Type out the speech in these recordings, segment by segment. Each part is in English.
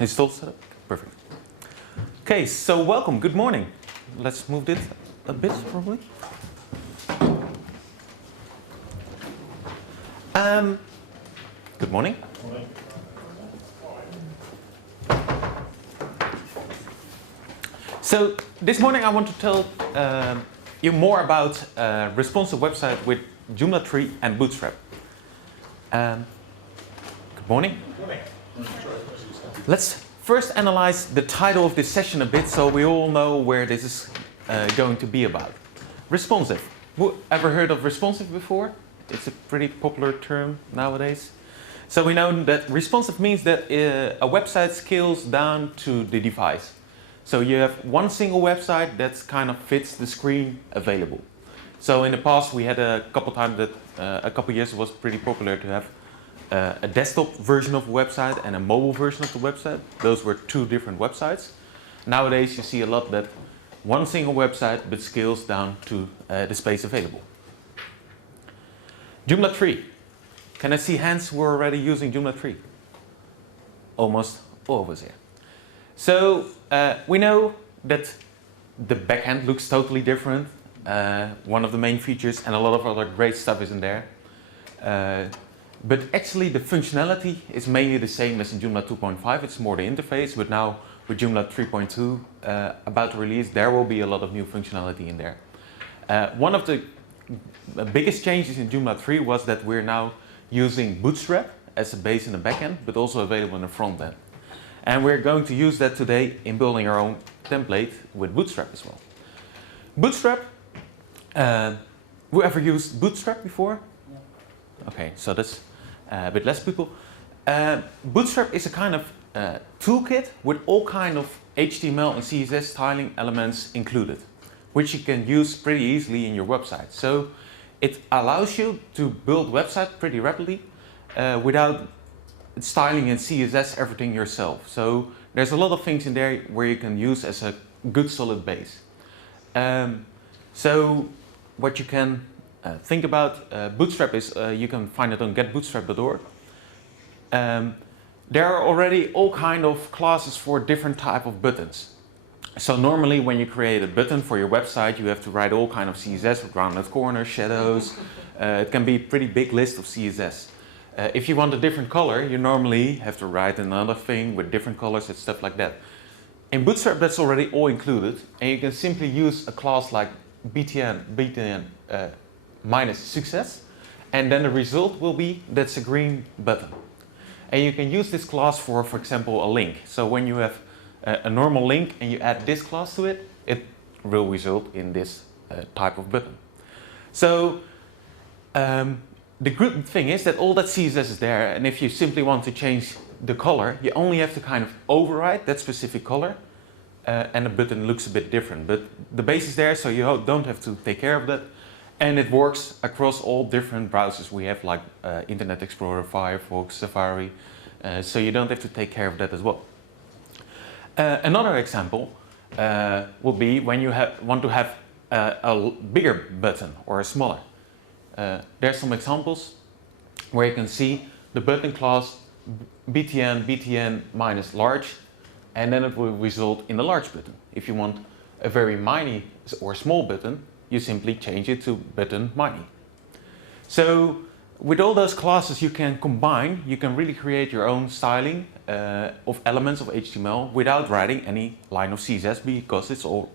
It's still set up? Perfect. Okay, so welcome, good morning. Let's move this a bit, probably. Good morning. So this morning I want to tell you more about responsive website with Joomla 3 and Bootstrap. Good morning. Let's first analyze the title of this session a bit so we all know where this is going to be about. Responsive. Who ever heard of responsive before? It's a pretty popular term nowadays. So we know that responsive means that a website scales down to the device. So you have one single website that kind of fits the screen available. So in the past we had a couple times that a couple years it was pretty popular to have a desktop version of a website and a mobile version of the website. Those were two different websites. Nowadays you see a lot that one single website but scales down to the space available. Joomla 3. Can I see hands who are already using Joomla 3? Almost all of us here. So we know that the backend looks totally different. One of the main features and a lot of other great stuff is in there. But actually the functionality is mainly the same as in Joomla 2.5. It's more the interface, but now with Joomla 3.2 about to release, there will be a lot of new functionality in there. One of the biggest changes in Joomla 3 was that we're now using Bootstrap as a base in the backend, but also available in the front end. And we're going to use that today in building our own template with Bootstrap as well. Bootstrap, whoever used Bootstrap before? Yeah. Okay, so that's a bit less people. Bootstrap is a kind of toolkit with all kind of HTML and CSS styling elements included, which you can use pretty easily in your website. So it allows you to build websites pretty rapidly without styling and CSS everything yourself. So there's a lot of things in there where you can use as a good solid base. So what you can think about Bootstrap is you can find it on getbootstrap.org. There are already all kind of classes for different type of buttons. So normally when you create a button for your website, you have to write all kind of CSS with rounded corners, shadows. It can be a pretty big list of CSS. If you want a different color, you normally have to write another thing with different colors and stuff like that. In Bootstrap, that's already all included, and you can simply use a class like btn minus success, and then the result will be that's a green button. And you can use this class for example, a link. So when you have a normal link and you add this class to it, it will result in this type of button. So the good thing is that all that CSS is there, and if you simply want to change the color, you only have to kind of override that specific color and the button looks a bit different. But the base is there, so you don't have to take care of that. And it works across all different browsers we have, like Internet Explorer, Firefox, Safari, so you don't have to take care of that as well. Another example would be when you want to have a bigger button or a smaller. There's some examples where you can see the button class btn minus large, and then it will result in a large button. If you want a very mini or small button, you simply change it to button mini. So with all those classes you can combine, you can really create your own styling of elements of HTML without writing any line of CSS because it's all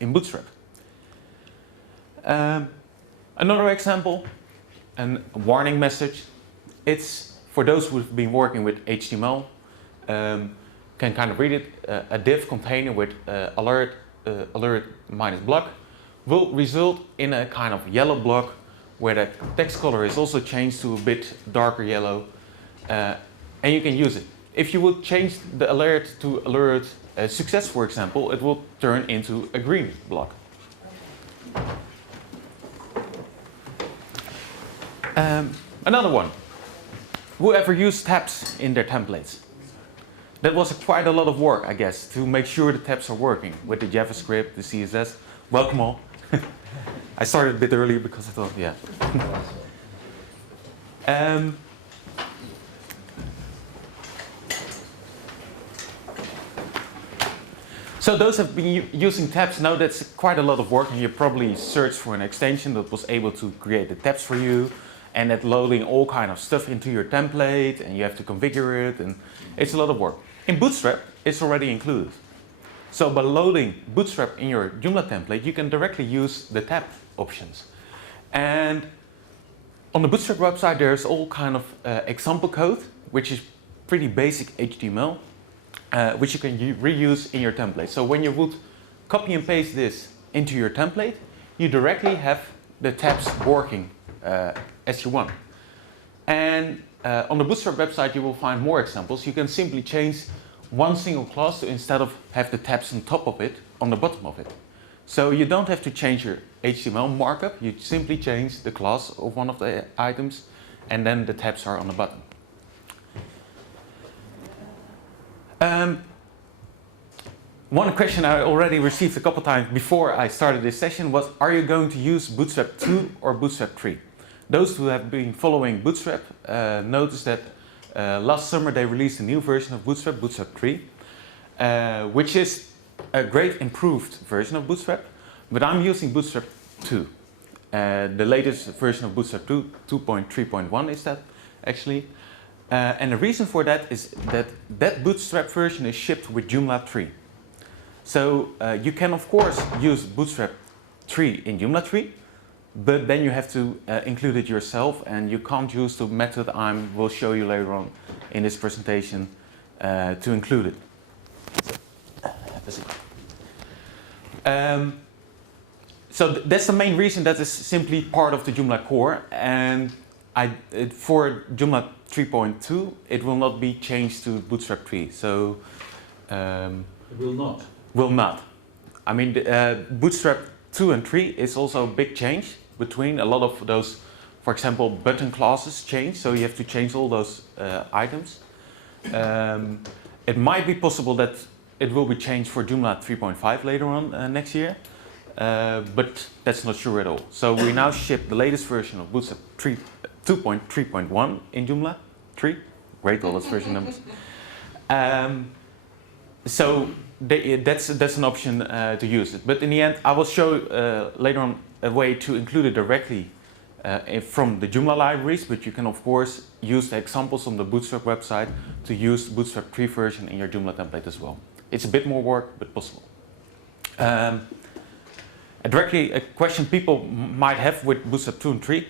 in Bootstrap. Another example, a warning message. It's for those who've been working with HTML, can kind of read it. A div container with alert minus block will result in a kind of yellow block where the text color is also changed to a bit darker yellow, and you can use it. If you would change the alert to alert success, for example, it will turn into a green block. Another one. Whoever used tabs in their templates? That was quite a lot of work, I guess, to make sure the tabs are working with the JavaScript, the CSS. Welcome all. I started a bit earlier because I thought, yeah. So those have been using tabs know that's quite a lot of work, and you probably searched for an extension that was able to create the tabs for you, and that loading all kind of stuff into your template, and you have to configure it, and it's a lot of work. In Bootstrap, it's already included. So by loading Bootstrap in your Joomla template, you can directly use the tab options. And on the Bootstrap website, there's all kind of example code, which is pretty basic HTML, which you can reuse in your template. So when you would copy and paste this into your template, you directly have the tabs working as you want. And on the Bootstrap website, you will find more examples. You can simply change one single class to, instead of have the tabs on top of it, on the bottom of it. So you don't have to change your HTML markup. You simply change the class of one of the items, and then the tabs are on the bottom. One question I already received a couple times before I started this session was, are you going to use Bootstrap 2 or Bootstrap 3? Those who have been following Bootstrap noticed that last summer they released a new version of Bootstrap, Bootstrap 3, which is a great improved version of Bootstrap, but I'm using Bootstrap 2. The latest version of Bootstrap 2, 2.3.1 is that actually. And the reason for that is that Bootstrap version is shipped with Joomla 3. So you can of course use Bootstrap 3 in Joomla 3, but then you have to include it yourself, and you can't use the method I will show you later on in this presentation to include it. So that's the main reason that is simply part of the Joomla core, and for Joomla 3.2 it will not be changed to Bootstrap 3. So it will not. Will not. I mean, Bootstrap 2 and 3 is also a big change between a lot of those. For example, button classes change, so you have to change all those items. It might be possible that it will be changed for Joomla 3.5 later on next year, but that's not sure at all. So we now ship the latest version of Bootstrap 2.3.1 in Joomla 3. Great, all those version numbers. So that's an option to use it. But in the end, I will show later on a way to include it directly from the Joomla libraries, but you can of course use the examples on the Bootstrap website to use the Bootstrap 3 version in your Joomla template as well. It's a bit more work, but possible. Directly, a question people might have with Bootstrap 2 and 3,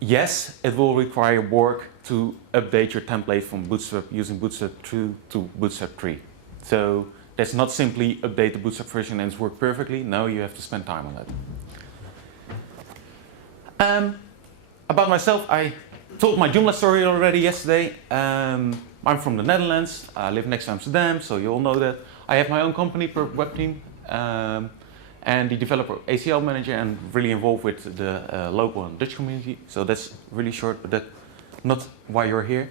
yes, it will require work to update your template from Bootstrap using Bootstrap 2 to Bootstrap 3. So that's not simply update the Bootstrap version and it's worked perfectly. No, you have to spend time on that. About myself, I told my Joomla story already yesterday. I'm from the Netherlands. I live next to Amsterdam, so you all know that. I have my own company per web team, and the developer ACL manager, and really involved with the local and Dutch community. So that's really short, but that's not why you're here.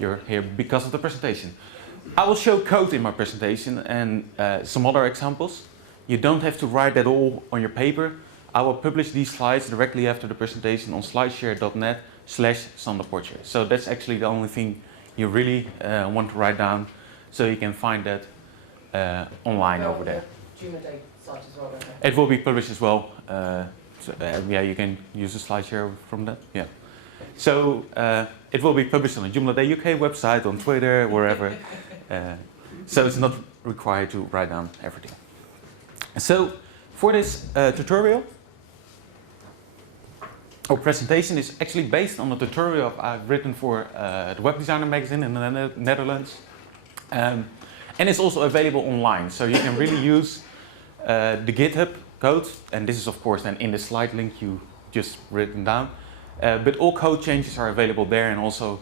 You're here because of the presentation. I will show code in my presentation and some other examples. You don't have to write that all on your paper. I will publish these slides directly after the presentation on slideshare.net/sanderporcher. So that's actually the only thing you really want to write down, so you can find that online over there. Joomla Day site as well, don't they? It will be published as well. Yeah, you can use the SlideShare from that. Yeah. So it will be published on the Joomla Day UK website, on Twitter, wherever. So it's not required to write down everything. So for this tutorial, our presentation is actually based on a tutorial I've written for the Web Designer magazine in the Netherlands. And it's also available online, so you can really use the GitHub code, and this is of course then in the slide link you just written down. But all code changes are available there, and also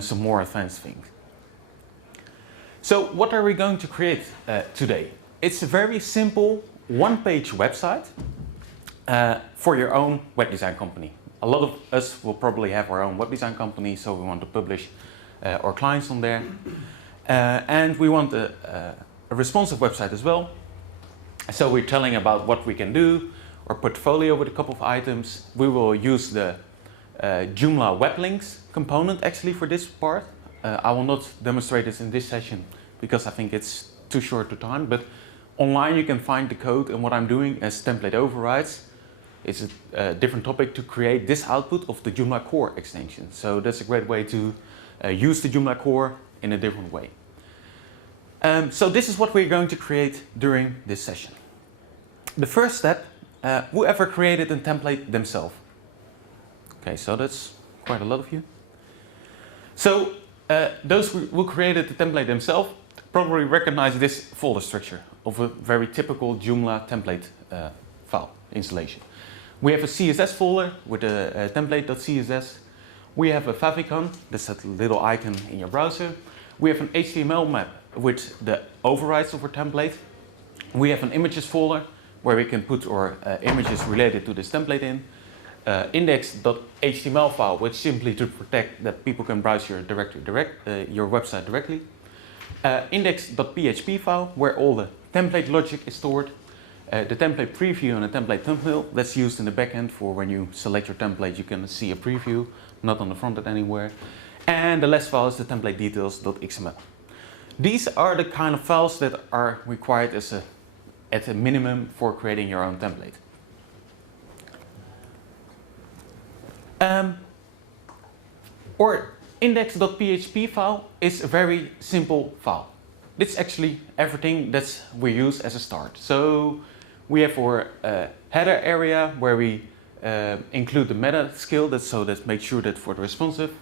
some more advanced things. So what are we going to create today? It's a very simple one-page website for your own web design company. A lot of us will probably have our own web design company, so we want to publish our clients on there. And we want a responsive website as well. So we're telling about what we can do, our portfolio with a couple of items. We will use the Joomla web links component actually for this part. I will not demonstrate this in this session because I think it's too short to time, but Online you can find the code, and what I'm doing as template overrides is a different topic to create this output of the Joomla core extension. So that's a great way to use the Joomla core in a different way. So this is what we're going to create during this session. The first step, whoever created a template themselves. Okay, so that's quite a lot of you. So those who created the template themselves probably recognize this folder structure of a very typical Joomla template file installation. We have a CSS folder with a template.css. We have a favicon, that's that little icon in your browser. We have an HTML map with the overrides of our template. We have an images folder where we can put our images related to this template in. Index.html file, which simply to protect that people can browse your your website directly. Index.php file, where all the template logic is stored. The template preview and the template thumbnail, that's used in the backend for when you select your template, you can see a preview, not on the front end anywhere. And the last file is the template details.xml. These are the kind of files that are required at a minimum for creating your own template. Or index.php file is a very simple file. It's actually everything that we use as a start. So we have our header area where we include the meta skill, that makes sure that for the responsive.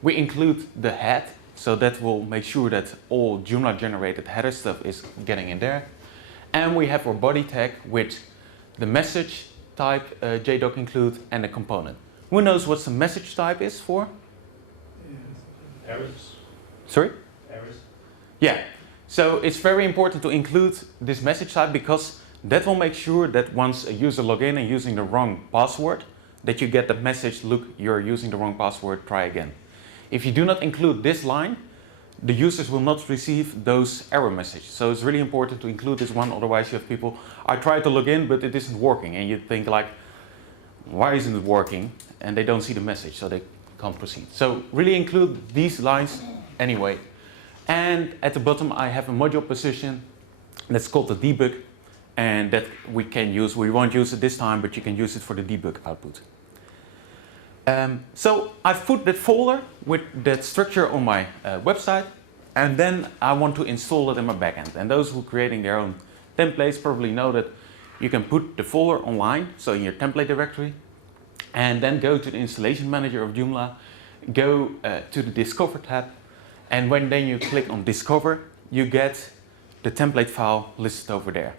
We include the head, so that will make sure that all Joomla generated header stuff is getting in there. And we have our body tag with the message type JDoc include and the component. Who knows what the message type is for? Errors. Sorry? Errors. Yeah. So it's very important to include this message type because that will make sure that once a user log in and using the wrong password, that you get the message, look, you're using the wrong password, try again. If you do not include this line, the users will not receive those error messages. So it's really important to include this one, otherwise you have people, I tried to log in, but it isn't working. And you think like, why isn't it working? And they don't see the message, so they can't proceed. So really include these lines anyway. And at the bottom I have a module position that's called the debug, and that we can use. We won't use it this time, but you can use it for the debug output. So I've put that folder with that structure on my website, and then I want to install it in my backend. And those who are creating their own templates probably know that you can put the folder online, so in your template directory, and then go to the installation manager of Joomla, go to the Discover tab, and then you click on Discover, you get the template file listed over there.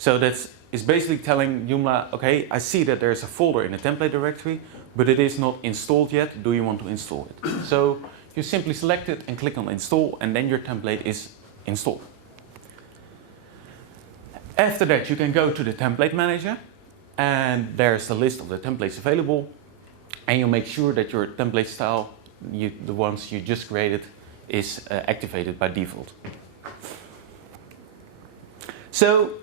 So that's basically telling Joomla, okay, I see that there's a folder in the template directory, but it is not installed yet. Do you want to install it? So you simply select it and click on Install, and then your template is installed. After that, you can go to the template manager, and there's a list of the templates available, and you make sure that your template style, the ones you just created, is activated by default. So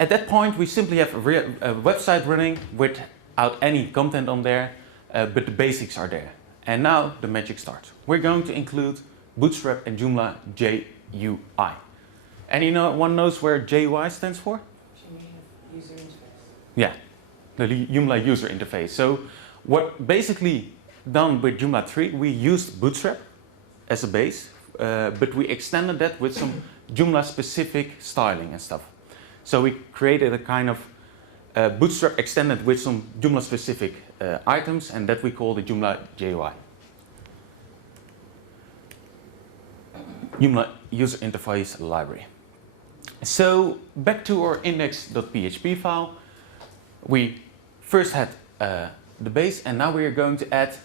at that point, we simply have a website running without any content on there, but the basics are there. And now the magic starts. We're going to include Bootstrap and Joomla JUI. Anyone knows where JUI stands for? User interface. Yeah, the Joomla user interface. So what basically done with Joomla 3, we used Bootstrap as a base, but we extended that with some Joomla specific styling and stuff. So we created a kind of Bootstrap extended with some Joomla specific items, and that we call the Joomla JUI. Joomla user interface library. So back to our index.php file. We first had the base, and now we are going to add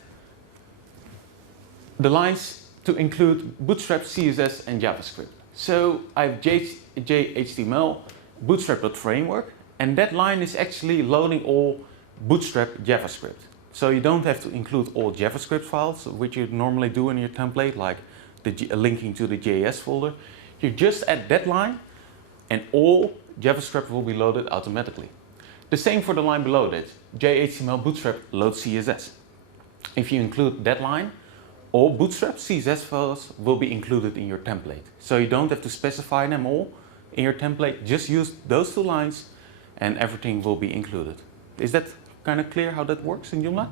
the lines to include Bootstrap, CSS, and JavaScript. So I have JHTML, Bootstrap.framework, and that line is actually loading all Bootstrap JavaScript. So you don't have to include all JavaScript files, which you normally do in your template, like linking to the JS folder. You just add that line, and all JavaScript will be loaded automatically. The same for the line below that, JHTML Bootstrap load CSS. If you include that line, all Bootstrap CSS files will be included in your template. So you don't have to specify them all in your template, just use those 2 lines and everything will be included. Is that kind of clear how that works in Joomla?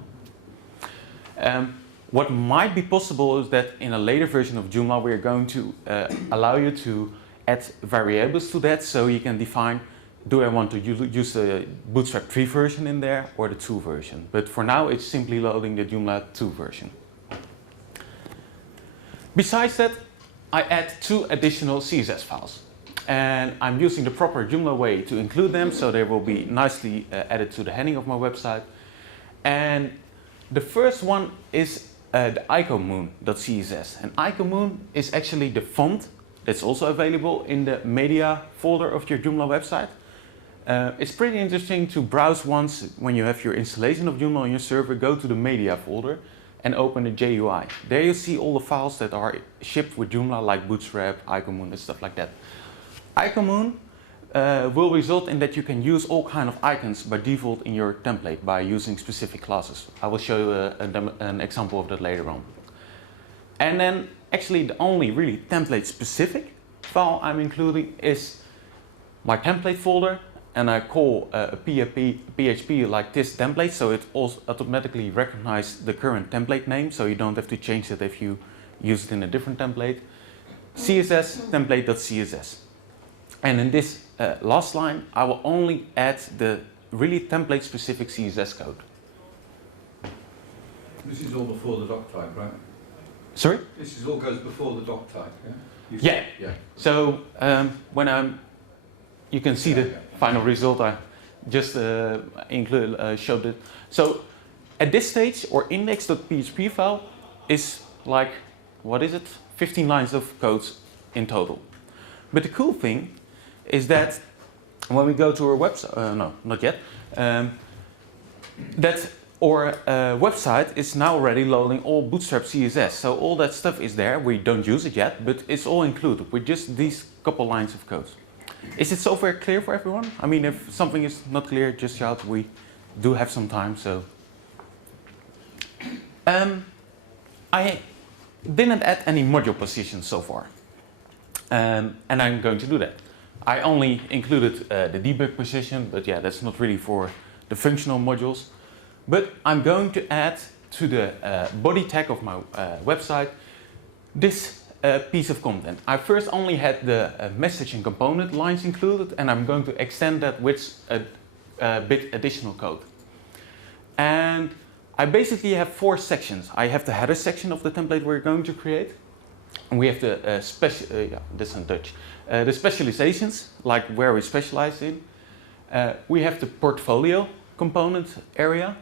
What might be possible is that in a later version of Joomla we are going to allow you to add variables to that, so you can define, do I want to use the Bootstrap 3 version in there or the 2 version? But for now it's simply loading the Joomla 2 version. Besides that, I add 2 additional CSS files. And I'm using the proper Joomla way to include them, so they will be nicely added to the heading of my website. And the first one is the Iconmoon.css. And Iconmoon is actually the font that's also available in the media folder of your Joomla website. It's pretty interesting to browse once when you have your installation of Joomla on your server, go to the media folder and open the JUI. There you see all the files that are shipped with Joomla, like Bootstrap, Iconmoon and stuff like that. Iconmoon will result in that you can use all kind of icons by default in your template by using specific classes. I will show you an example of that later on. And then actually the only really template specific file I'm including is my template folder, and I call a PHP like this template, so it also automatically recognizes the current template name, so you don't have to change it if you use it in a different template. CSS template.css. And in this last line, I will only add the really template specific CSS code. This is all before the doc type, right? Sorry? This is all goes before the doc type, yeah? Yeah. Yeah. So when you can see the final result, I just showed it. So at this stage, our Index.php file is like, what is it? 15 lines of code in total. But the cool thing is that when we go to our website, no, not yet, that our website is now already loading all Bootstrap CSS. So all that stuff is there. We don't use it yet, but it's all included with just these couple lines of code. Is it so far clear for everyone? I mean, if something is not clear, just shout. We do have some time, so. I didn't add any module positions so far, and I'm going to do that. I only included the debug position, but yeah, that's not really for the functional modules. But I'm going to add to the body tag of my website this piece of content. I first only had the message and component lines included, and I'm going to extend that with a bit additional code. And I basically have 4 sections. I have the header section of the template we're going to create. And we have the that's in Dutch. The specializations, like where we specialize in. We have the portfolio component area.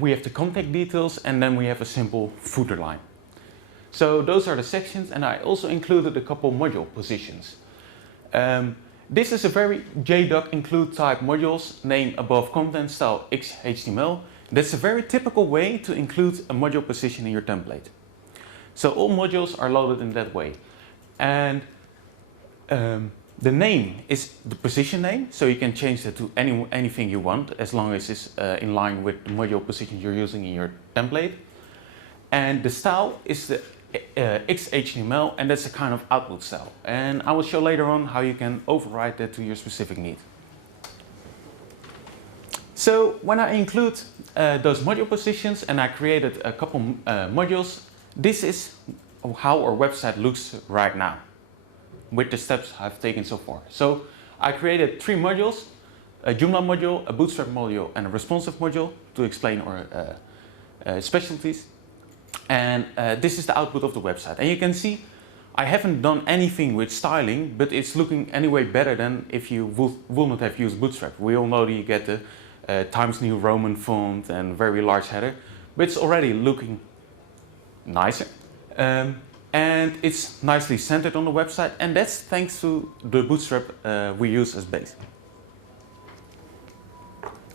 We have the contact details, and then we have a simple footer line. So those are the sections, and I also included a couple module positions. This is a very JDoc include type modules, name above content, style HTML. That's a very typical way to include a module position in your template. So all modules are loaded in that way. And the name is the position name, so you can change that to anything you want, as long as it's in line with the module position you're using in your template. And the style is the XHTML, and that's a kind of output style. And I will show later on how you can override that to your specific need. So when I include those module positions and I created a couple modules, this is how our website looks right now with the steps I've taken so far. So I created 3 modules, a Joomla module, a Bootstrap module, and a responsive module to explain our specialties. And this is the output of the website. And you can see I haven't done anything with styling, but it's looking anyway better than if you will not have used Bootstrap. We all know that you get the Times New Roman font and very large header, but it's already looking nicer. And it's nicely centered on the website, and that's thanks to the Bootstrap we use as base.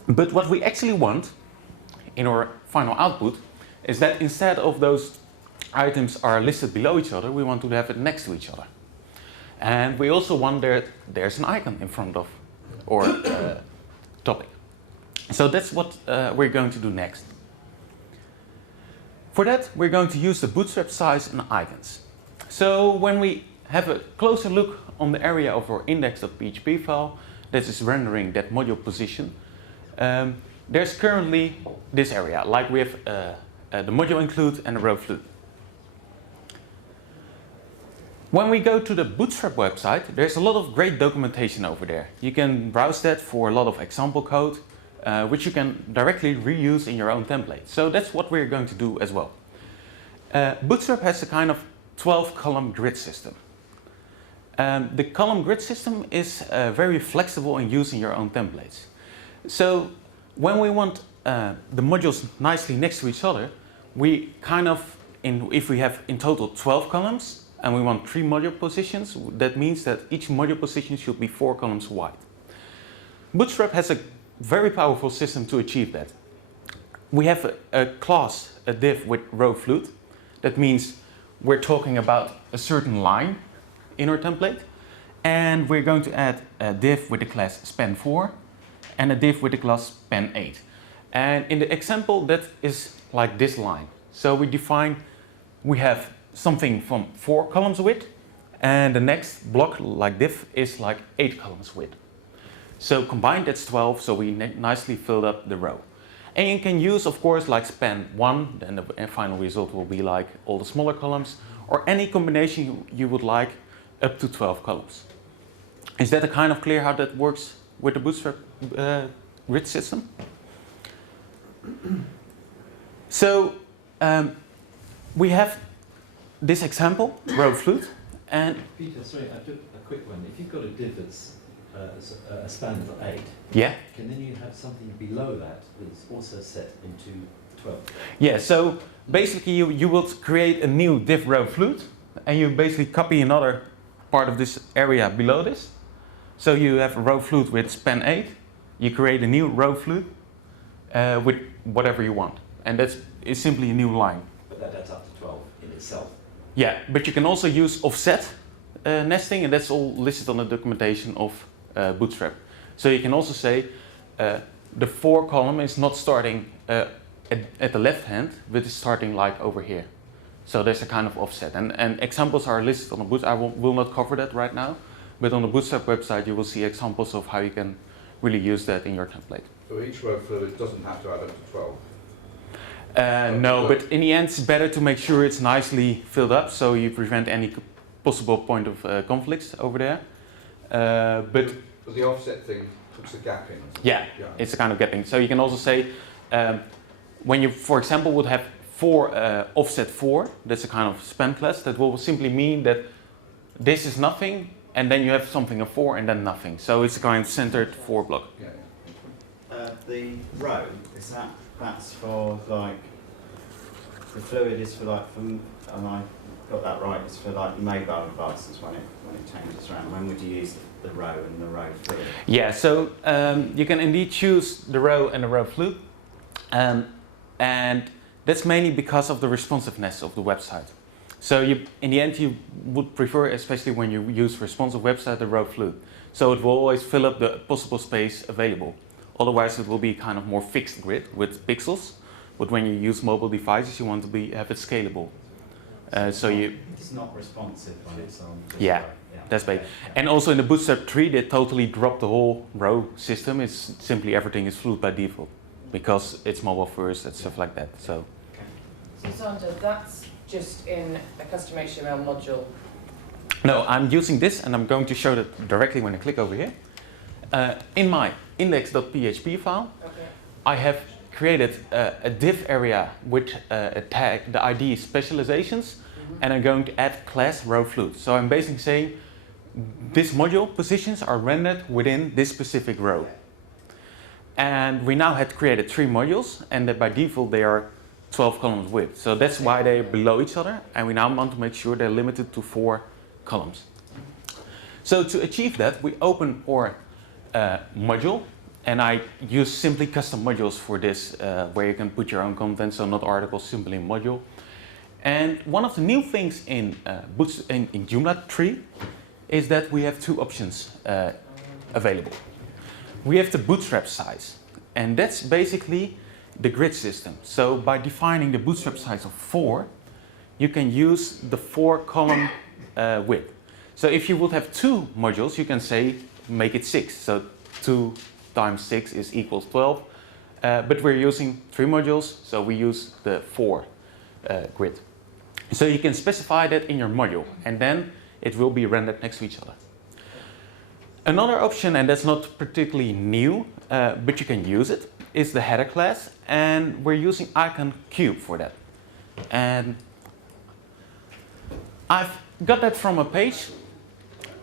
But what we actually want in our final output is that instead of those items are listed below each other, we want to have it next to each other. And we also want there's an icon in front of our topic. So that's what we're going to do next. For that, we're going to use the Bootstrap size and icons. So when we have a closer look on the area of our Index.php file that is rendering that module position, there's currently this area, like we have the module include and the row flute. When we go to the Bootstrap website, there's a lot of great documentation over there. You can browse that for a lot of example code, which you can directly reuse in your own template. So that's what we're going to do as well. Bootstrap has a kind of 12-column grid system. The column grid system is very flexible in using your own templates. So when we want the modules nicely next to each other, we kind of, if we have in total 12 columns, and we want 3 module positions, that means that each module position should be 4 columns wide. Bootstrap has a very powerful system to achieve that. We have a class, a div with row flute. That means we're talking about a certain line in our template. And we're going to add a div with the class span4 and a div with the class span8. And in the example, that is like this line. So we have something from 4 columns width, and the next block, like div, is like 8 columns width. So combined, that's 12, so we nicely filled up the row. And you can use, of course, like span 1, then the final result will be like all the smaller columns, or any combination you would like up to 12 columns. Is that a kind of clear how that works with the Bootstrap grid system? So we have this example, row flute, and Peter, sorry, I took a quick one. If you've got a div that's a span of 8, yeah, can then you have something below that that's also set into 12? yeah. So basically, you will create a new div row flute, and you basically copy another part of this area below this. So you have a row flute with span 8. You create a new row flute with whatever you want, and that's simply a new line. But that adds up to 12 in itself. Yeah, but you can also use offset nesting, and that's all listed on the documentation of Bootstrap. So you can also say the 4 column is not starting at the left hand, but it's starting like over here. So there's a kind of offset, and examples are listed on the Bootstrap. I will not cover that right now, but on the Bootstrap website you will see examples of how you can really use that in your template. So each row fluid doesn't have to add up to 12? No, but in the end it's better to make sure it's nicely filled up so you prevent any possible point of conflicts over there. But the offset thing puts a gap in. yeah, it's a kind of gapping. So you can also say when you, for example, would have offset 4, that's a kind of span class, that will simply mean that this is nothing and then you have something of 4 and then nothing. So it's a kind of centered 4 block. Yeah. The row, that's for like, the fluid is for like, and I got that right, it's for like mobile devices when it changes around. When would you use the row and the row fluid? Yeah, so you can indeed choose the row and the row flute, and that's mainly because of the responsiveness of the website. So in the end you would prefer, especially when you use responsive website, the row flute. So it will always fill up the possible space available. Otherwise it will be kind of more fixed grid with pixels, but when you use mobile devices you want to have it scalable. It's not responsive when it's on. Yeah, that's big. And also in the Bootstrap 3 they totally dropped the whole row system. It's simply everything is flute by default because it's mobile first and stuff like that. So Sandra, that's just in a custom HTML module. no, I'm using this and I'm going to show that directly when I click over here. In my Index.php file, Okay. I have created a div area with a tag, the ID specializations, and I'm going to add class row flute. So I'm basically saying this module positions are rendered within this specific row. And we now had created 3 modules, and that by default they are 12 columns width. So that's why they're below each other, and we now want to make sure they're limited to 4 columns. So to achieve that, we open our module, and I use simply custom modules for this, where you can put your own content, so not articles, simply a module. And one of the new things in Joomla 3 is that we have 2 options available. We have the Bootstrap size, and that's basically the grid system. So by defining the Bootstrap size of 4, you can use the 4 column width. So if you would have 2 modules, you can say make it 6. So 2 times 6 is equals 12. But we're using 3 modules, so we use the 4 grid. So you can specify that in your module, and then it will be rendered next to each other. Another option, and that's not particularly new, but you can use it, is the header class, and we're using Iconcube for that. And I've got that from a page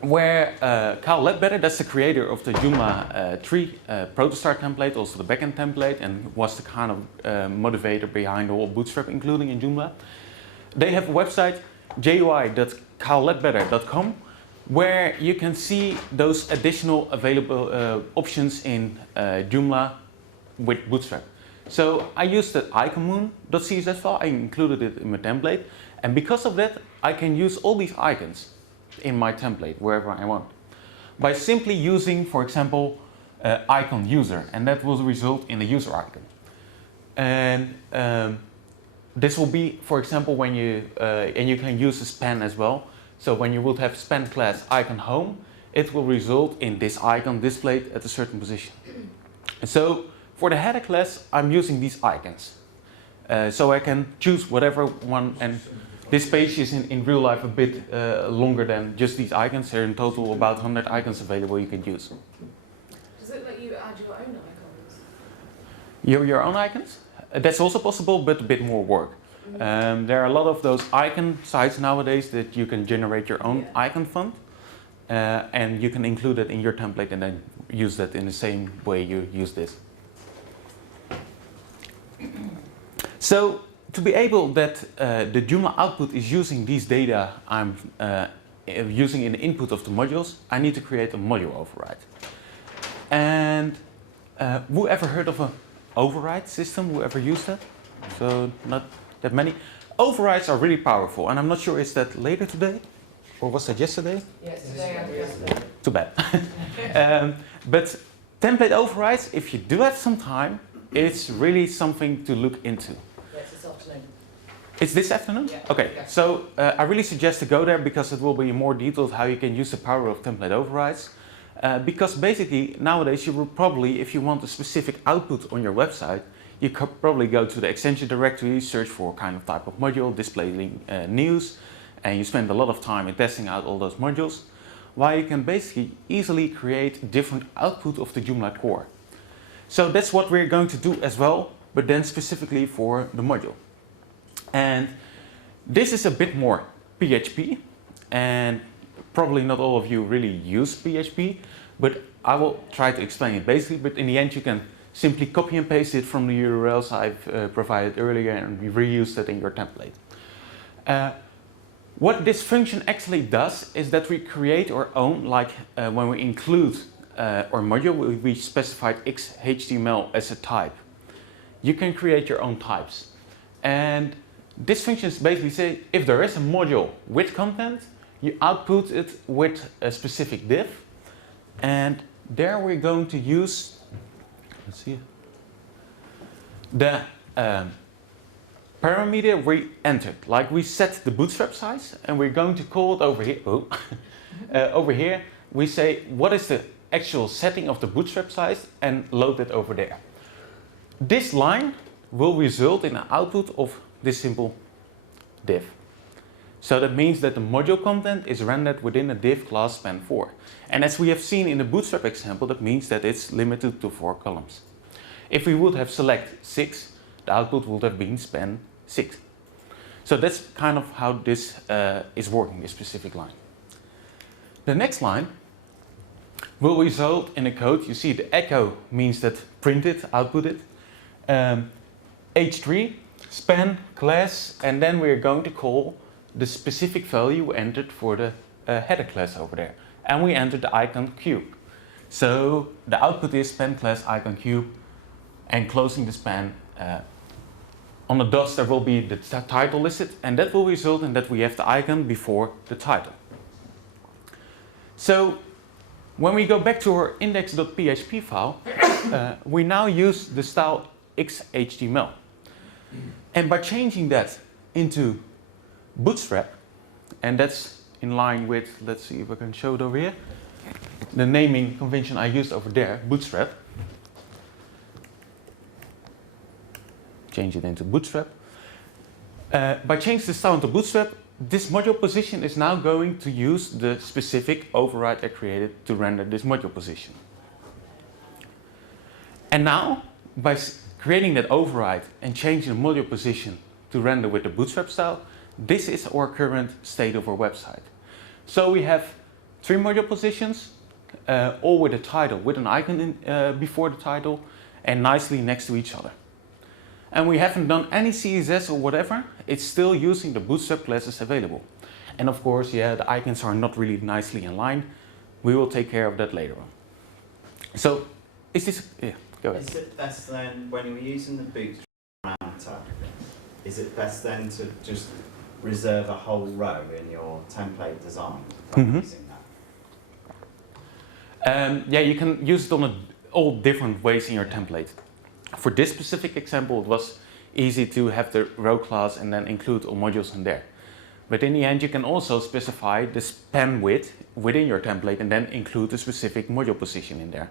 where Kyle Ledbetter, that's the creator of the Joomla 3 protostar template, also the backend template, and was the kind of motivator behind the whole Bootstrap, including in Joomla. They have a website, jui.kyleledbetter.com, where you can see those additional available options in Joomla with Bootstrap. So I used the Iconmoon.css file, I included it in my template, and because of that, I can use all these icons in my template wherever I want by simply using, for example, icon user, and that will result in a user icon. And this will be, for example, when you and you can use a span as well. So when you would have span class icon home, it will result in this icon displayed at a certain position. So for the header class, I'm using these icons, so I can choose whatever one. And this page is in real life a bit longer than just these icons. There are in total about 100 icons available you can use. Does it let you add your own icons? Your own icons? That's also possible, but a bit more work. There are a lot of those icon sites nowadays that you can generate your own icon font, and you can include it in your template and then use that in the same way you use this. So to be able that the Joomla output is using these data I'm using in the input of the modules, I need to create a module override. And who ever heard of an override system? Who ever used that? So not that many. Overrides are really powerful, and I'm not sure is that later today, or was that yesterday? Yes, today and yesterday. Too bad. But template overrides, if you do have some time, it's really something to look into. Yes, this afternoon. It's this afternoon? Yeah. Okay, Yeah. so I really suggest to go there because it will be more detailed how you can use the power of template overrides. Because basically nowadays you will probably, if you want a specific output on your website, you could probably go to the extension directory, search for a kind of type of module, displaying news, and you spend a lot of time in testing out all those modules, while you can basically easily create different output of the Joomla core. So that's what we're going to do as well, but then specifically for the module. And this is a bit more PHP, and probably not all of you really use PHP, but I will try to explain it basically, but in the end you can simply copy and paste it from the URLs I've provided earlier and reuse that in your template. What this function actually does is that we create our own, like when we include our module, we specified XHTML as a type. You can create your own types. And this function is basically say if there is a module with content, you output it with a specific div. And there we're going to use, let's see, the parameter we entered. Like we set the bootstrap size and we're going to call it over here. Oh. Over here, we say what is the actual setting of the bootstrap size and load it over there. This line will result in an output of this simple div. So that means that the module content is rendered within a div class span 4. And as we have seen in the Bootstrap example, that means that it's limited to 4 columns. If we would have select 6, the output would have been span 6. So that's kind of how this is working, this specific line. The next line will result in a code. You see the echo means that print it, output it. H3, span, class, and then we're going to call the specific value entered for the header class over there. And we entered the icon cube. So the output is span class icon cube, and closing the span. On the dots there will be the title listed, and that will result in that we have the icon before the title. So when we go back to our index.php file, we now use the style XHTML. And by changing that into Bootstrap, and that's in line with, let's see if I can show it over here, the naming convention I used over there, Bootstrap. Change it into Bootstrap. By changing the style to Bootstrap, this module position is now going to use the specific override I created to render this module position. And now, by creating that override and changing the module position to render with the Bootstrap style, this is our current state of our website. So we have 3 module positions, all with a title, with an icon before the title, and nicely next to each other. And we haven't done any CSS or whatever, it's still using the Bootstrap classes available. And of course, yeah, the icons are not really nicely aligned. We will take care of that later on. So, is this, yeah, go ahead. Is it best then, when you're using the Bootstrap parameter, is it best then to just reserve a whole row in your template design when using that? Yeah, you can use it on all different ways in your template. For this specific example, it was easy to have the row class and then include all modules in there. But in the end, you can also specify the span width within your template and then include the specific module position in there.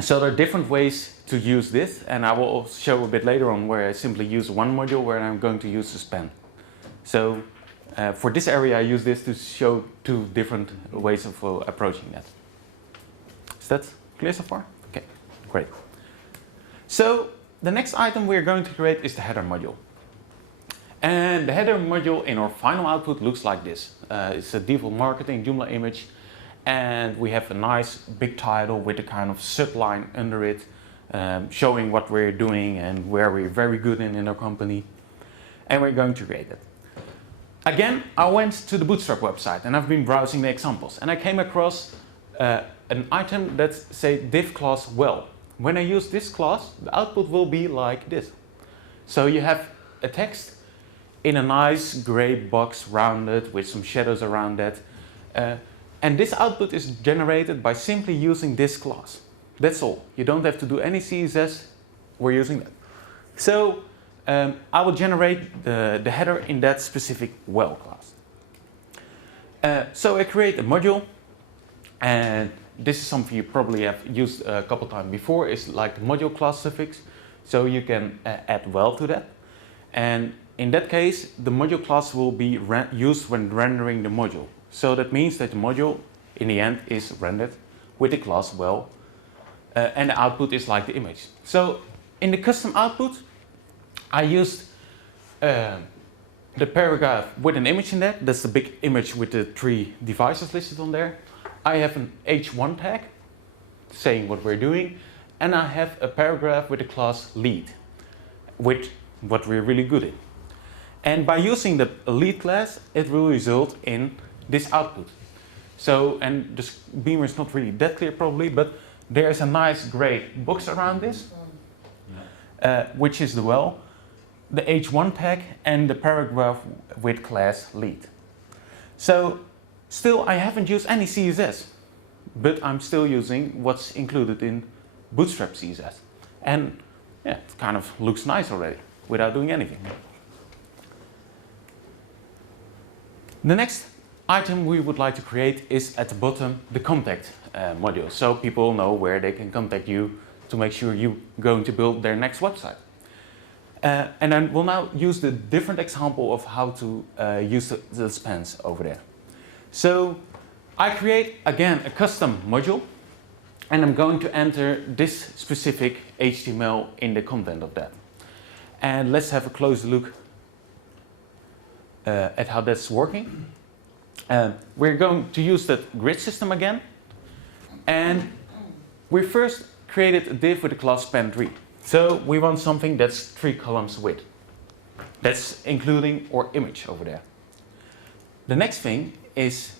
So there are different ways to use this, and I will show a bit later on where I simply use one module where I'm going to use the span. So for this area, I use this to show 2 different ways of approaching that. Is that clear so far? Okay, great. So the next item we're going to create is the header module. And the header module in our final output looks like this. It's a default marketing Joomla image, and we have a nice big title with a kind of subline under it, showing what we're doing and where we're very good in our company. And we're going to create it. Again, I went to the Bootstrap website and I've been browsing the examples, and I came across an item that say div class well. When I use this class, the output will be like this. So you have a text in a nice gray box rounded with some shadows around that. And this output is generated by simply using this class. That's all. You don't have to do any CSS. We're using that. So I will generate the header in that specific well class. So I create a module, and this is something you probably have used a couple times before. It's like the module class suffix. So you can add well to that. And in that case, the module class will be used when rendering the module. So that means that the module in the end is rendered with the class well, and the output is like the image. So in the custom output, I used the paragraph with an image in that. That's the big image with the 3 devices listed on there. I have an h1 tag saying what we're doing, and I have a paragraph with the class lead, with what we're really good in. And by using the lead class, it will result in this output. So, and the beamer is not really that clear probably, but there's a nice gray box around this, which is the well, the h1 tag, and the paragraph with class lead. So, still I haven't used any CSS, but I'm still using what's included in Bootstrap CSS. And yeah, it kind of looks nice already, without doing anything. The next item we would like to create is at the bottom the contact module, so people know where they can contact you to make sure you're going to build their next website. And then we'll now use the different example of how to use the spans over there. So I create again a custom module, and I'm going to enter this specific HTML in the content of that. And let's have a closer look at how that's working. We're going to use that grid system again, and we first created a div with the class span3. So we want something that's 3 columns width. That's including our image over there. The next thing is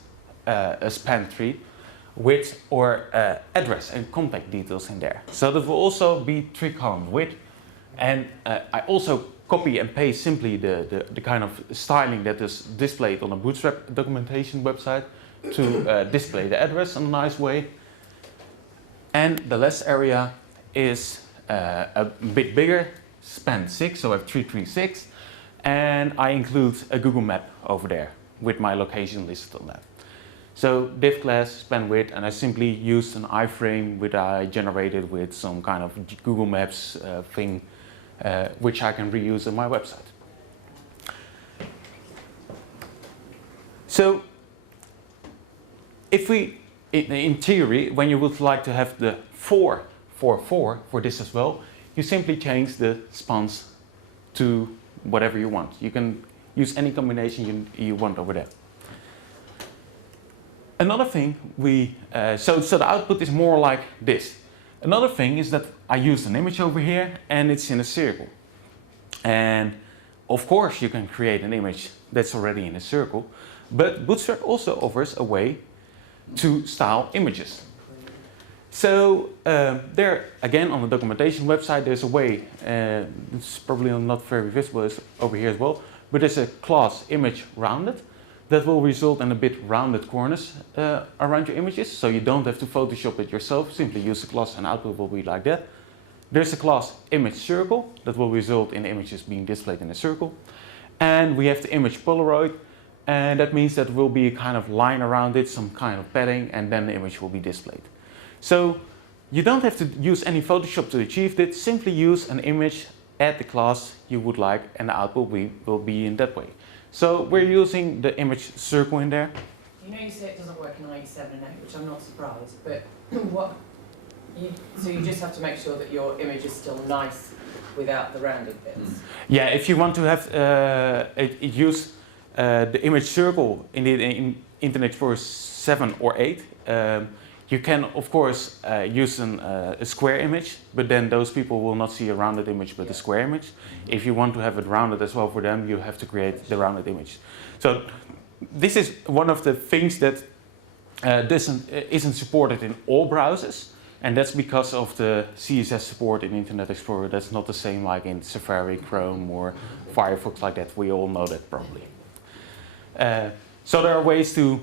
a span3 with our address and contact details in there. So that will also be 3 columns width, and I also copy and paste simply the kind of styling that is displayed on a Bootstrap documentation website to display the address in a nice way. And the last area is a bit bigger, span 6, so I have 336, and I include a Google map over there with my location listed on that. So div class span width, and I simply used an iframe which I generated with some kind of Google Maps thing, which I can reuse on my website. So if we, in theory, when you would like to have the 444 for this as well, you simply change the spans to whatever you want. You can use any combination you want over there. Another thing so the output is more like this. Another thing is that I used an image over here and it's in a circle. And of course you can create an image that's already in a circle, but Bootstrap also offers a way to style images. So there, again, on the documentation website, there's a way, it's probably not very visible, it's over here as well, but there's a class image rounded that will result in a bit rounded corners around your images, so you don't have to Photoshop it yourself, simply use the class and output will be like that. There's a class image circle that will result in images being displayed in a circle. And we have the image Polaroid, and that means that there will be a kind of line around it, some kind of padding, and then the image will be displayed. So you don't have to use any Photoshop to achieve it, simply use an image, add the class you would like, and the output will be in that way. So we're using the image circle in there. You know, you say it doesn't work in IE7 and 8, which I'm not surprised, but so you just have to make sure that your image is still nice without the rounded bits. Yeah, if you want to have use the image circle in Internet Explorer 7 or 8, you can of course use a square image, but then those people will not see a rounded image but a square image. If you want to have it rounded as well for them, you have to create the rounded image. So this is one of the things that isn't supported in all browsers, and that's because of the CSS support in Internet Explorer. That's not the same like in Safari, Chrome or Firefox like that. We all know that probably. So there are ways to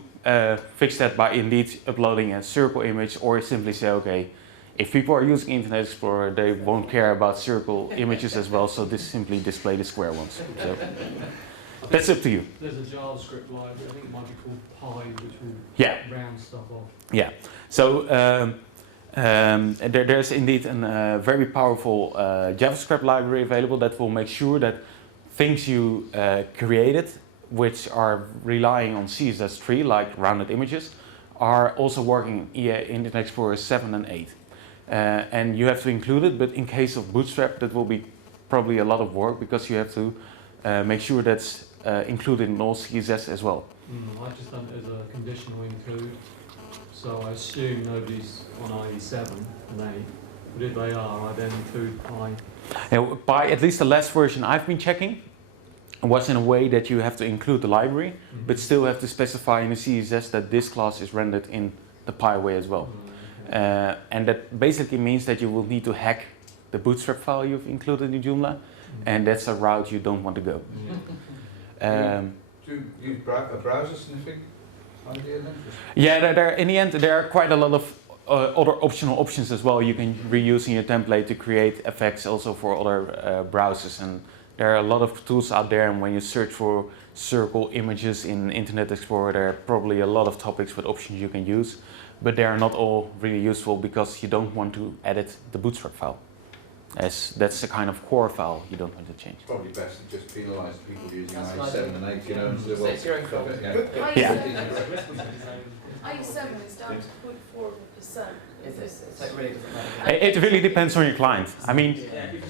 fix that by indeed uploading a circle image, or simply say, okay, if people are using Internet Explorer, they won't care about circle images as well, so this simply display the square ones. So that's up to you. There's a JavaScript library, I think it might be called Pi, which will round stuff off. Yeah. So there's indeed a very powerful JavaScript library available that will make sure that things you created, which are relying on CSS3, like rounded images, are also working in Internet Explorer 7 and 8. And you have to include it, but in case of Bootstrap, that will be probably a lot of work because you have to make sure that's included in all CSS as well. I've just done it as a conditional include, so I assume nobody's on IE7 and 8, but if they are, I then include Pi. Pi, at least the last version I've been checking, was in a way that you have to include the library, but still have to specify in the CSS that this class is rendered in the Pi way as well. And that basically means that you will need to hack the Bootstrap file you've included in Joomla, and that's a route you don't want to go. Do you use a browser sniffing idea then? Yeah, in the end there are quite a lot of other optional options as well. You can reuse in your template to create effects also for other browsers, and there are a lot of tools out there, and when you search for circle images in Internet Explorer, there are probably a lot of topics with options you can use, but they are not all really useful because you don't want to edit the Bootstrap file, as that's the kind of core file you don't want to change. Probably best to just penalise people using That's IE7 and 8, you know, and say, well, It's your own fault. Yeah. IE7 is down to 0.4%. So it really doesn't matter. It really depends on your client. I mean,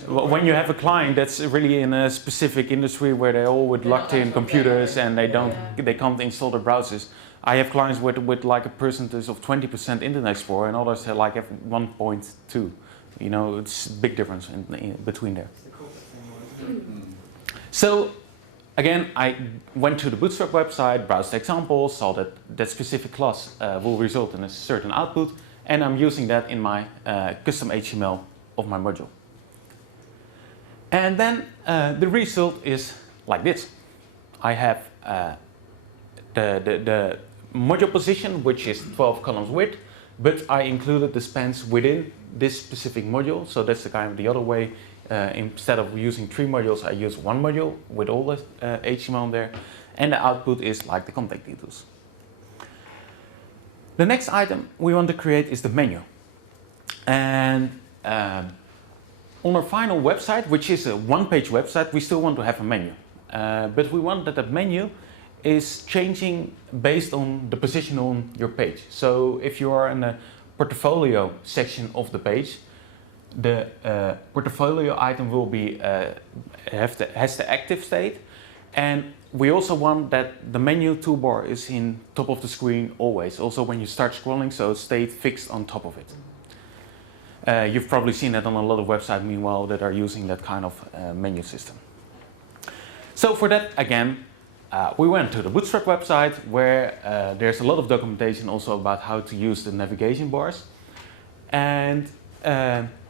when you have a client that's really in a specific industry where they're all with locked in computers and they can't install their browsers. I have clients with like a percentage of 20% Internet Explorer, and others have like 1.2. You know, it's a big difference in between there. So again, I went to the Bootstrap website, browsed the examples, saw that that specific class will result in a certain output, and I'm using that in my custom HTML of my module. And then the result is like this. I have the module position, which is 12 columns width, but I included the spans within this specific module, so that's the kind of the other way Instead of using 3 modules, I use 1 module with all the HTML in there. And the output is like the contact details. The next item we want to create is the menu. And on our final website, which is a one-page website, we still want to have a menu. But we want that the menu is changing based on the position on your page. So if you are in the portfolio section of the page, the portfolio item will be has the active state, and we also want that the menu toolbar is in top of the screen always, also when you start scrolling, so it stays fixed on top of it. You've probably seen that on a lot of websites meanwhile that are using that kind of menu system. So for that, again, we went to the Bootstrap website where there's a lot of documentation also about how to use the navigation bars. And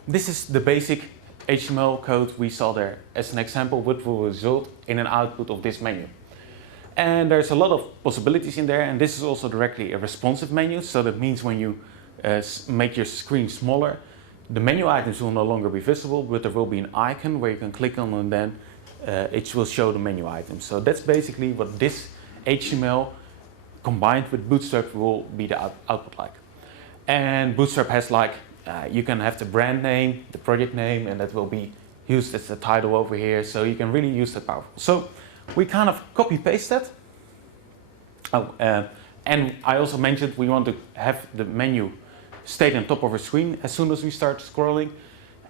this is the basic HTML code we saw there as an example, which will result in an output of this menu. And there's a lot of possibilities in there, and this is also directly a responsive menu, so that means when you make your screen smaller, the menu items will no longer be visible, but there will be an icon where you can click on and then it will show the menu items. So that's basically what this HTML combined with Bootstrap will be the output like. And Bootstrap has like, you can have the brand name, the project name, and that will be used as the title over here. So you can really use that powerful. So we kind of copy paste that. And I also mentioned we want to have the menu stay on top of our screen as soon as we start scrolling.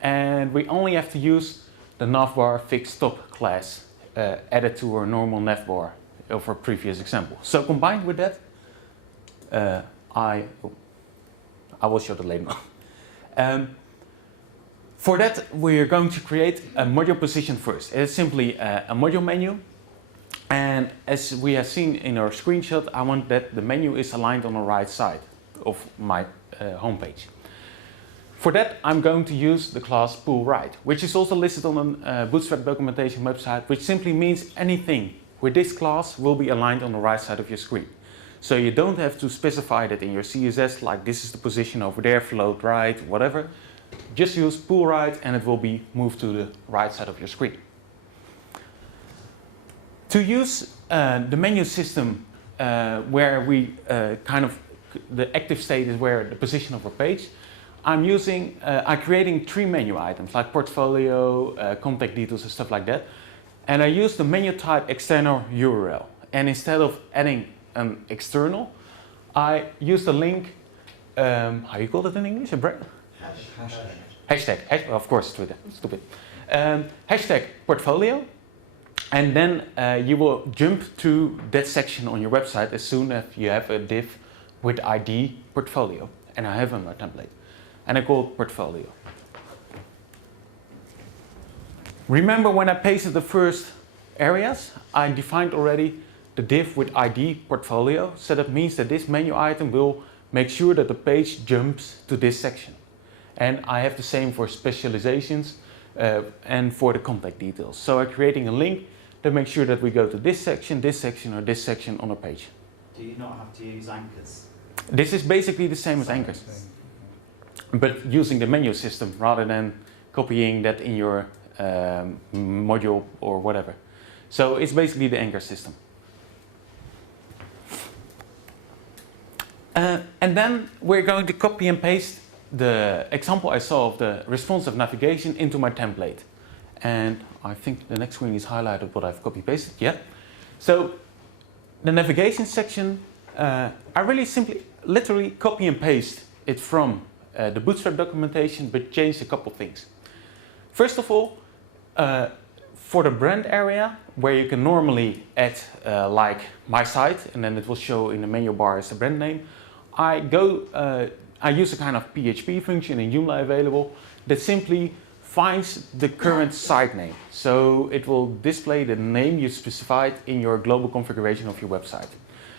And we only have to use the Navbar fixed top class added to our normal Navbar of our previous example. So combined with that, I will show that later on. For that, we're going to create a module position first. It's simply a module menu. And as we have seen in our screenshot, I want that the menu is aligned on the right side of my homepage. For that, I'm going to use the class poolRight, which is also listed on a Bootstrap documentation website, which simply means anything with this class will be aligned on the right side of your screen. So you don't have to specify that in your CSS, like this is the position over there, float right, whatever. Just use poolRight and it will be moved to the right side of your screen. To use the menu system where we the active state is where the position of our page, I'm creating 3 menu items like portfolio, contact details and stuff like that. And I use the menu type external URL. And instead of adding an external, I use the link, how you call it in English? Hashtag. Of course, Twitter, stupid. Hashtag portfolio. And then you will jump to that section on your website as soon as you have a div with ID portfolio. And I have on my template. And I call it portfolio. Remember when I pasted the first areas, I defined already the div with ID portfolio. So that means that this menu item will make sure that the page jumps to this section. And I have the same for specializations and for the contact details. So I'm creating a link that makes sure that we go to this section, or this section on our page. Do you not have to use anchors? This is basically the same as anchors, but using the menu system rather than copying that in your module or whatever. So it's basically the anchor system. And then we're going to copy and paste the example I saw of the responsive navigation into my template. And I think the next screen is highlighted what I've copy pasted. Yeah. So the navigation section, I really simply, literally copy and paste it from the Bootstrap documentation, but change a couple things. First of all, for the brand area, where you can normally add like my site, and then it will show in the menu bar as the brand name, I use a kind of PHP function in Joomla available that simply finds the current site name. So it will display the name you specified in your global configuration of your website.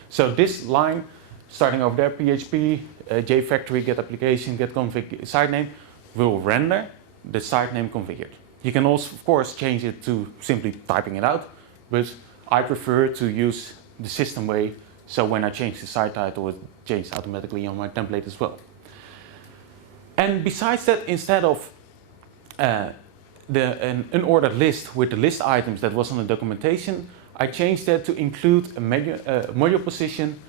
So this line, starting over there, PHP, JFactory, get application, get config, site name, will render the site name configured. You can also, of course, change it to simply typing it out, but I prefer to use the system way, so when I change the site title, it changes automatically on my template as well. And besides that, instead of an unordered list with the list items that was on the documentation, I changed that to include a module position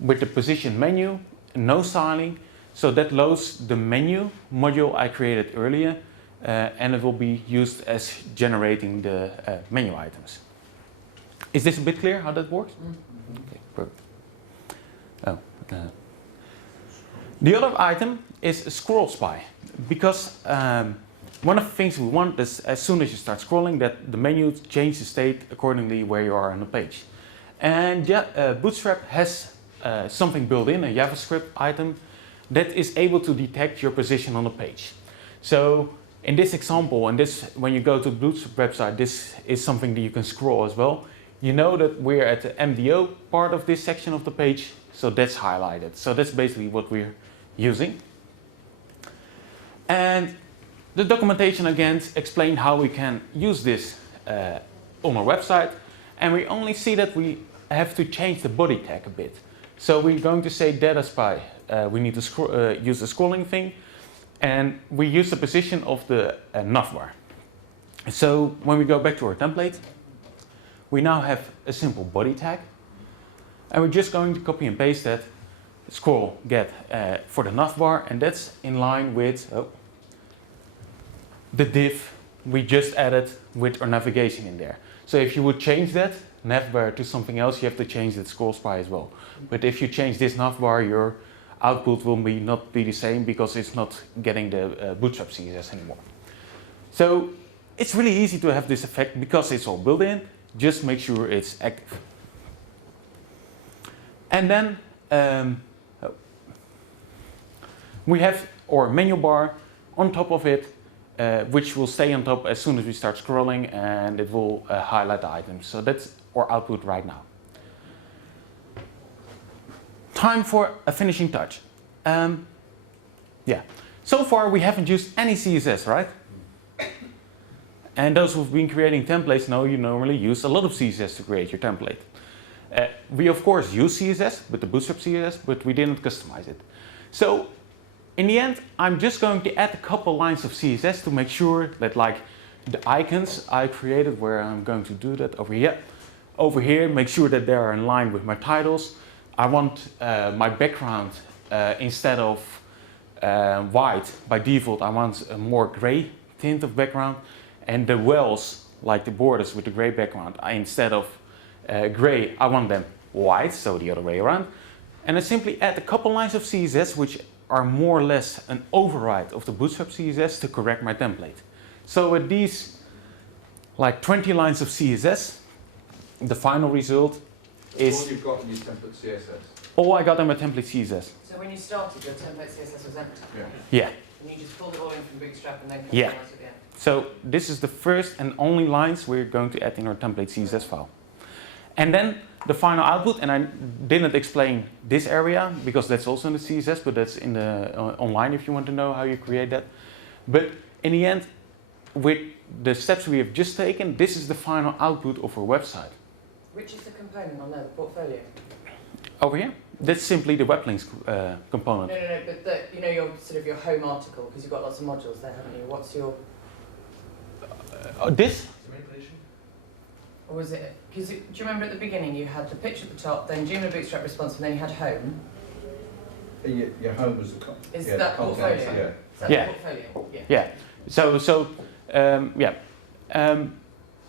with the position menu, no styling. So that loads the menu module I created earlier, and it will be used as generating the menu items. Is this a bit clear how that works? Okay, perfect. Oh, the other item is a scroll spy, because one of the things we want is as soon as you start scrolling that the menu change the state accordingly where you are on the page. And yeah, Bootstrap has something built in, a JavaScript item, that is able to detect your position on the page. So in this example, and this, when you go to the Bootstrap website, this is something that you can scroll as well. You know that we're at the MDO part of this section of the page, so that's highlighted. So that's basically what we're using. And the documentation again explains how we can use this on our website, and we only see that we have to change the body tag a bit. So we're going to say data spy. We need to use the scrolling thing, and we use the position of the navbar. So when we go back to our template, we now have a simple body tag, and we're just going to copy and paste that scroll get for the navbar, and that's in line with the div we just added with our navigation in there. So if you would change that navbar to something else, you have to change that scroll spy as well. But if you change this navbar, your output will not be the same because it's not getting the Bootstrap CSS anymore. So it's really easy to have this effect because it's all built in. Just make sure it's active. And then we have our menu bar on top of it, which will stay on top as soon as we start scrolling, and it will highlight the items. So that's our output right now. Time for a finishing touch. Yeah. So far we haven't used any CSS, right? And those who've been creating templates know you normally use a lot of CSS to create your template. We of course use CSS with the Bootstrap CSS, but we didn't customize it. So in the end, I'm just going to add a couple lines of CSS to make sure that, like, the icons I created, where I'm going to do that over here, make sure that they are in line with my titles. I want my background, instead of white by default, I want a more gray tint of background, and the wells, like the borders with the gray background, instead of gray, I want them white, so the other way around. And I simply add a couple lines of CSS which are more or less an override of the Bootstrap CSS to correct my template. So with these like 20 lines of CSS, the final result is all you've got in your template CSS. all I got in my template CSS. So when you started, your template CSS was empty, Yeah. and you just pulled it all in from Bootstrap and then customized Yeah. it again. So this is the first and only lines we're going to add in our template CSS file. And then the final output, and I didn't explain this area because that's also in the CSS, but that's in the online if you want to know how you create that. But in the end, with the steps we have just taken, this is the final output of our website. Which is the component on there, the portfolio? Over here, that's simply the web links component. No, but the, you know, your sort of your home article, because you've got lots of modules there, haven't you? What's your, This? or was it, because do you remember at the beginning you had the picture at the top, then Joomla Bootstrap response, and then you had home? Your home was the Is yeah, that the contents, portfolio? yeah. Is that Yeah. the portfolio? Yeah. Yeah. So yeah.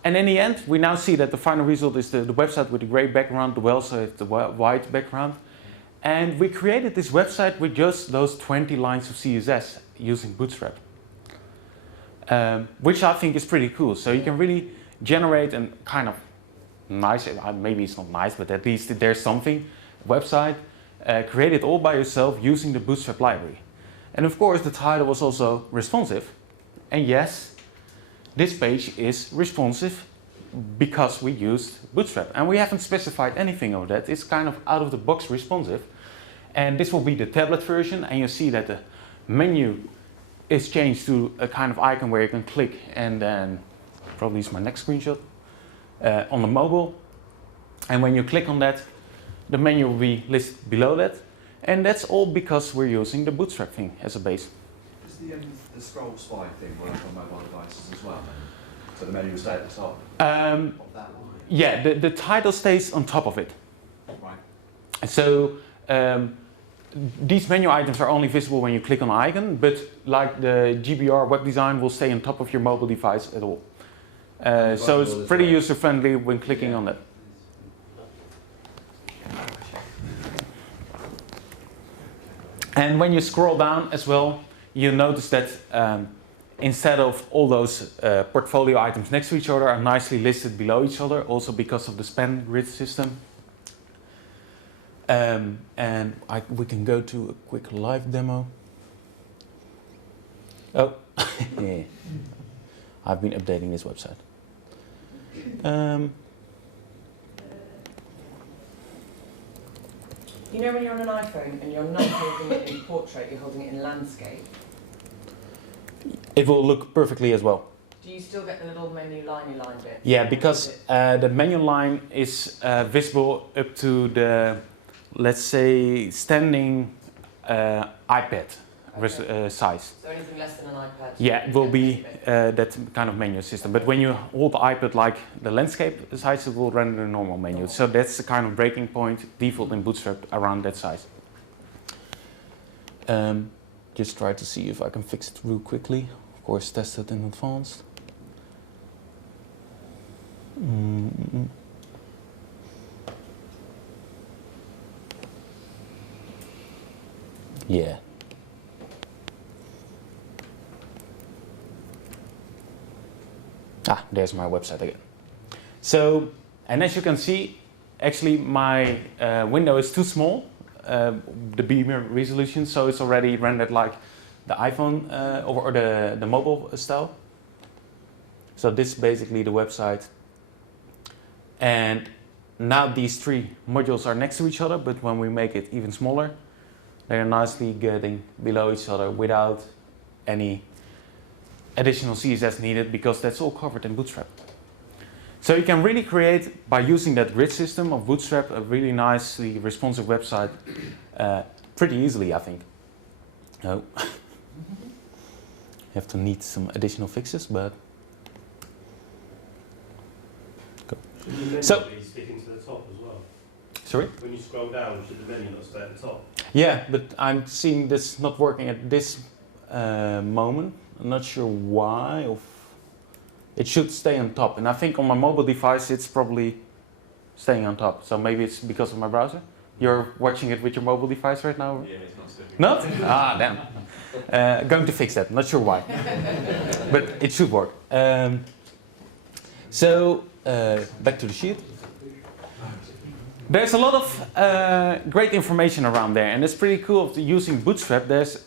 And in the end, we now see that the final result is the website with the gray background, we also have the white background. And we created this website with just those 20 lines of CSS using Bootstrap. Which I think is pretty cool. So you can really generate a kind of nice, maybe it's not nice, but at least there's something, website, create it all by yourself using the Bootstrap library. And of course the title was also responsive. And yes, this page is responsive because we used Bootstrap. And we haven't specified anything of that. It's kind of out of the box responsive. And this will be the tablet version, and you see that the menu is changed to a kind of icon where you can click, and then probably is my next screenshot on the mobile. And when you click on that, the menu will be listed below that. And that's all because we're using the Bootstrap thing as a base. Does the scroll spy thing work on mobile devices as as well then? So the menu will stay at the top Um, of that line? yeah, the title stays on top of it. Right. So these menu items are only visible when you click on the icon, but like the GBR web design will stay on top of your mobile device at all. So it's pretty user friendly when clicking on that. And when you scroll down as well, you notice that instead of all those portfolio items next to each other are nicely listed below each other, also because of the span grid system. And we can go to a quick live demo. Oh, I've been updating this website. You know when you're on an iPhone and you're not holding it in portrait, you're holding it in landscape. It will look perfectly as well. Do you still get the little menu liney line bit? Yeah, because the menu line is visible up to the, let's say, standing iPad size. So anything less than an iPad? Yeah, it will be that kind of menu system. But when you hold the iPad like the landscape size, it will render the normal menu. So that's the kind of breaking point, default in Bootstrap, around that size. Just try to see if I can fix it real quickly. Of course, test it in advance. Yeah. There's my website again. So, and as you can see, actually my window is too small, the beamer resolution, so it's already rendered like the iPhone or the mobile style. So this is basically the website. And now these three modules are next to each other, but when we make it even smaller, they are nicely getting below each other without any additional CSS needed, because that's all covered in Bootstrap. So you can really create, by using that grid system of Bootstrap, a really nicely responsive website pretty easily, I think. Oh. You have to need some additional fixes, but go. Should the menu So, be sticking to the top as well? sorry? When you scroll down, should the menu not stay at the top? Yeah, but I'm seeing this not working at this moment. I'm not sure why. It should stay on top, and I think on my mobile device it's probably staying on top. So maybe it's because of my browser. You're watching it with your mobile device right now? Yeah, it's not sticking. Not? Damn. Going to fix that. Not sure why, but it should work. So back to the sheet. There's a lot of great information around there, and it's pretty cool of using Bootstrap. There's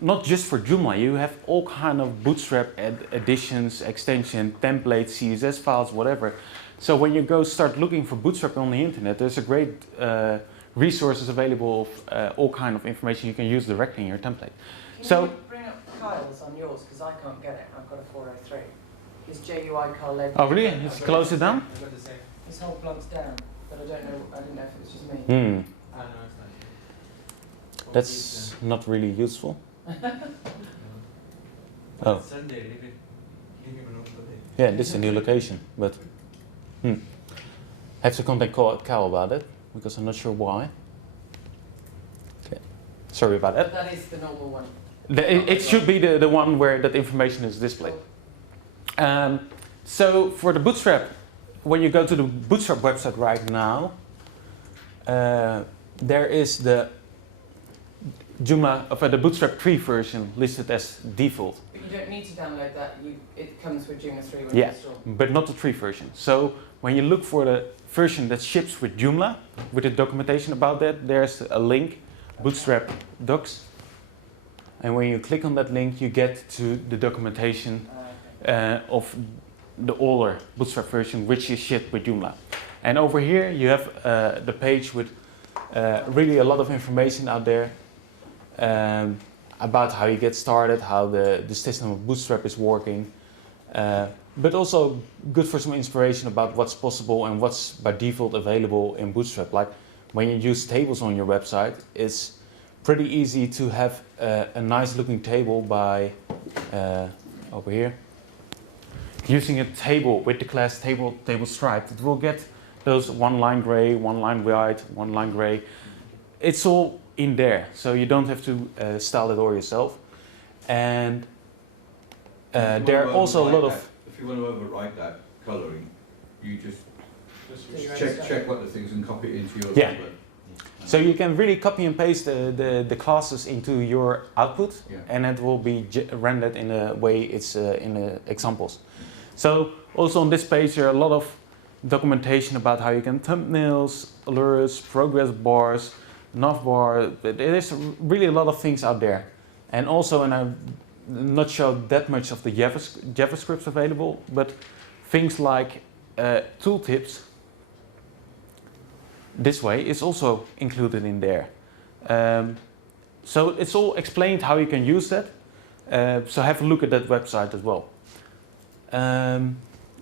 not just for Joomla, you have all kind of Bootstrap additions, extension, templates, CSS files, whatever. So when you go start looking for Bootstrap on the internet, there's a great resources available of all kind of information you can use directly in your template. Can you bring up Kyle's on yours, because I can't get it. I've got a 403. His JUI Kyle led. Oh really? Let's close it down? His whole blog's down, but I didn't know if it was just me. That's not really useful. Oh. Yeah, this is a new location, but have to contact Cal about it, because I'm not sure why. Okay. Sorry about that. But that is the normal one. It should be the one where that information is displayed. So for the Bootstrap, when you go to the Bootstrap website right now, there is the Joomla of the Bootstrap 3 version listed as default. But you don't need to download that. It comes with Joomla 3 when Yeah, you install. but not the 3 version. So when you look for the version that ships with Joomla, with the documentation about that, there's a link, Bootstrap docs. And when you click on that link, you get to the documentation of the older Bootstrap version, which is shipped with Joomla. And over here, you have the page with really a lot of information out there about how you get started, how the system of Bootstrap is working, but also good for some inspiration about what's possible and what's by default available in Bootstrap. Like when you use tables on your website, it's pretty easy to have a nice looking table by over here. using a table with the class table striped, it will get those one line gray, one line white, one line gray. It's all in there, so you don't have to style it all yourself. And there are also a lot of... If you want to overwrite that colouring, you just Do your own check style. what the things and copy it into your Yeah. template. So you can really copy and paste the classes into your output, Yeah. and it will be rendered in a way it's in the examples. So also on this page there are a lot of documentation about how you can thumbnails, alerts, progress bars, Navbar. There's really a lot of things out there. And also, and I'm not sure that much of the JavaScript available, but things like tooltips this way is also included in there. So it's all explained how you can use that. So have a look at that website as well.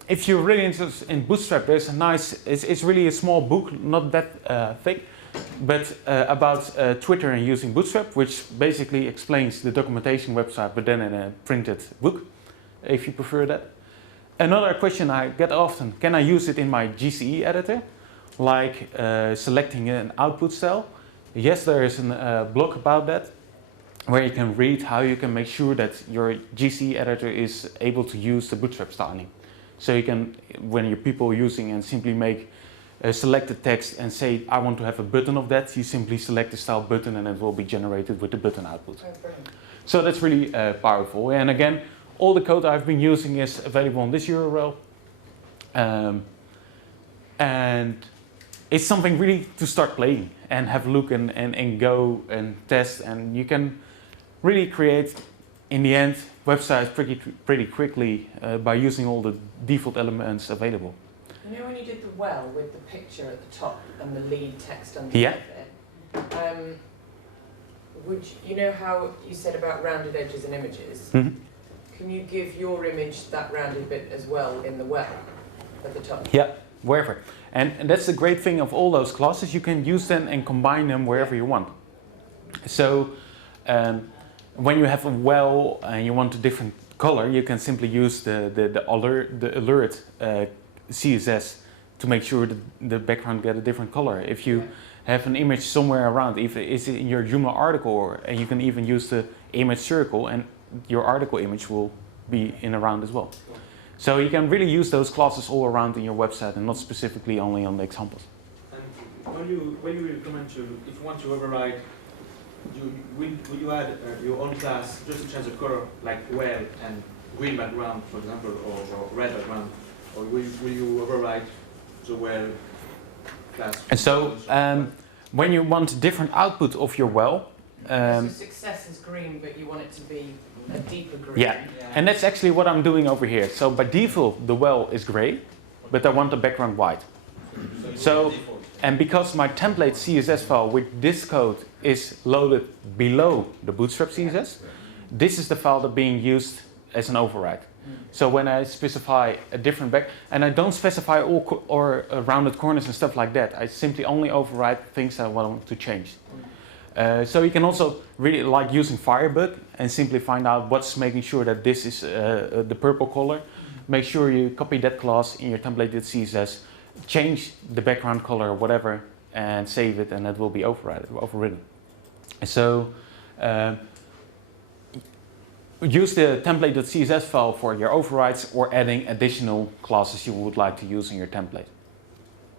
If you're really interested in Bootstrap, there's a nice, it's really a small book, not that thick, but about Twitter and using Bootstrap, which basically explains the documentation website, but then in a printed book, if you prefer that. Another question I get often, can I use it in my GCE editor? Like selecting an output style. Yes, there is a blog about that, where you can read how you can make sure that your GCE editor is able to use the Bootstrap styling. So you can, when your people are using and simply make a selected text and say, I want to have a button of that, you simply select the style button and it will be generated with the button output. Oh, brilliant. So that's really powerful. And again, all the code I've been using is available on this URL. And it's something really to start playing and have a look and go and test. And you can really create, in the end, websites pretty quickly by using all the default elements available. You know when you did the well with the picture at the top and the lead text underneath Yeah. it, you know how you said about rounded edges and images? Mhm. Can you give your image that rounded bit as well in the well at the top? Yeah, wherever. And that's the great thing of all those classes. You can use them and combine them wherever you want. So when you have a well and you want a different color, you can simply use the alert CSS to make sure that the background get a different color. If you have an image somewhere around, if it's in your Joomla article, and you can even use the image circle, and your article image will be in around as well. So you can really use those classes all around in your website and not specifically only on the examples. And when you recommend to, if you want to override, will you add your own class just to change the color, like well and green background, for example, or red background, or will you override the well class? And so when you want different output of your well, So success is green, but you want it to be a deeper green. yeah, and that's actually what I'm doing over here. So by default, the well is gray, but I want the background white. So, and because my template CSS file with this code is loaded below the Bootstrap CSS, this is the file that's being used as an override. So when I specify a different and I don't specify all rounded corners and stuff like that, I simply only override things I want to change. So you can also really like using Firebug and simply find out what's making sure that this is the purple color. Make sure you copy that class in your template.css, change the background color or whatever, and save it, and it will be overridden. So use the template.css file for your overrides or adding additional classes you would like to use in your template.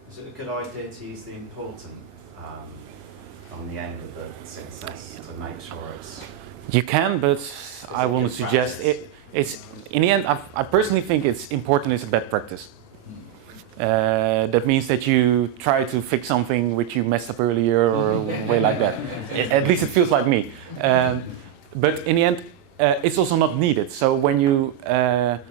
Is it a good idea to use the important on the end of the CSS to make sure it's... You can, but I wouldn't suggest it. It's in the end. I personally think it's important. It's a bad practice. That means that you try to fix something which you messed up earlier or a way like that. At least it feels like me. But in the end, it's also not needed. So when you add